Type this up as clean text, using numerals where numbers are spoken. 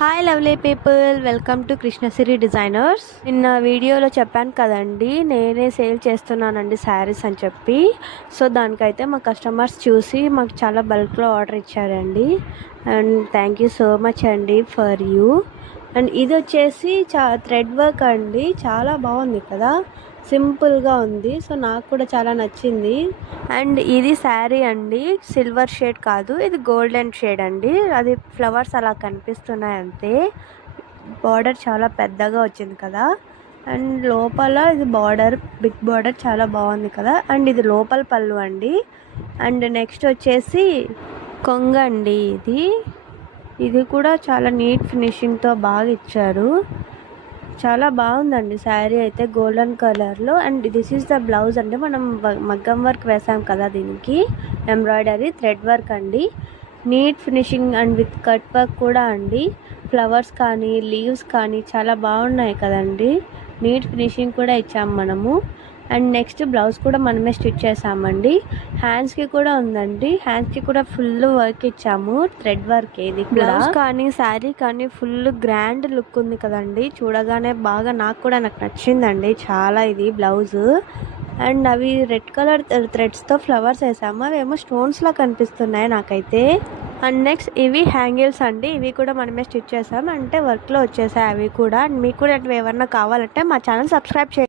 Hi lovely people, welcome to Krishnasiri designers. నిన్న వీడియోలో చెప్పాను కదండి, నేనే సేల్ చేస్తున్నానండి శారీస్ అని చెప్పి. సో దానికైతే మా కస్టమర్స్ చూసి మాకు చాలా బల్క్లో ఆర్డర్ ఇచ్చారండి. And thank you so much అండి ఫర్ యూ. అండ్ ఇది వచ్చేసి థ్రెడ్ వర్క్ అండి, చాలా బాగుంది కదా, సింపుల్గా ఉంది. సో నాకు కూడా చాలా నచ్చింది. అండ్ ఇది శారీ అండి, సిల్వర్ షేడ్ కాదు, ఇది గోల్డెన్ షేడ్ అండి. అది ఫ్లవర్స్ అలా కనిపిస్తున్నాయి అంతే. బార్డర్ చాలా పెద్దగా వచ్చింది కదా. అండ్ లోపల ఇది బార్డర్, బిగ్ బార్డర్ చాలా బాగుంది కదా. అండ్ ఇది లోపల పళ్ళు అండి. అండ్ నెక్స్ట్ వచ్చేసి కొంగ అండి. ఇది కూడా చాలా నీట్ ఫినిషింగ్తో బాగా ఇచ్చారు. చాలా బాగుందండి శారీ అయితే, గోల్డెన్ కలర్లో. And this is the blouse అండి. మనం మగ్గం వర్క్ వేసాం కదా, దీనికి ఎంబ్రాయిడరీ థ్రెడ్ వర్క్ అండి. Neat finishing and with cut work కూడా అండి. ఫ్లవర్స్ కానీ లీవ్స్ కానీ చాలా బాగున్నాయి కదండి. నీట్ ఫినిషింగ్ కూడా ఇచ్చాము మనము. అండ్ నెక్స్ట్ బ్లౌజ్ కూడా మనమే స్టిచ్ చేసామండి. హ్యాండ్స్కి కూడా ఉందండి, హ్యాండ్స్కి కూడా ఫుల్ వర్క్ ఇచ్చాము, థ్రెడ్ వర్క్. ఇది బ్లౌజ్ కానీ శారీ కానీ ఫుల్ గ్రాండ్ లుక్ ఉంది కదండి. చూడగానే బాగా నాకు నచ్చిందండి చాలా ఇది బ్లౌజ్. అండ్ అవి రెడ్ కలర్ థ్రెడ్స్తో ఫ్లవర్స్ వేసాము, అవేమో స్టోన్స్లా కనిపిస్తున్నాయి నాకైతే. అండ్ నెక్స్ట్ ఇవి హ్యాంగిల్స్ అండి, ఇవి కూడా మనమే స్టిచ్ చేసాం, అంటే వర్క్లో వచ్చేసాయి అవి కూడా. అండ్ మీకు కూడా ఏమన్నా కావాలంటే మా ఛానల్ సబ్స్క్రైబ్ చేయండి.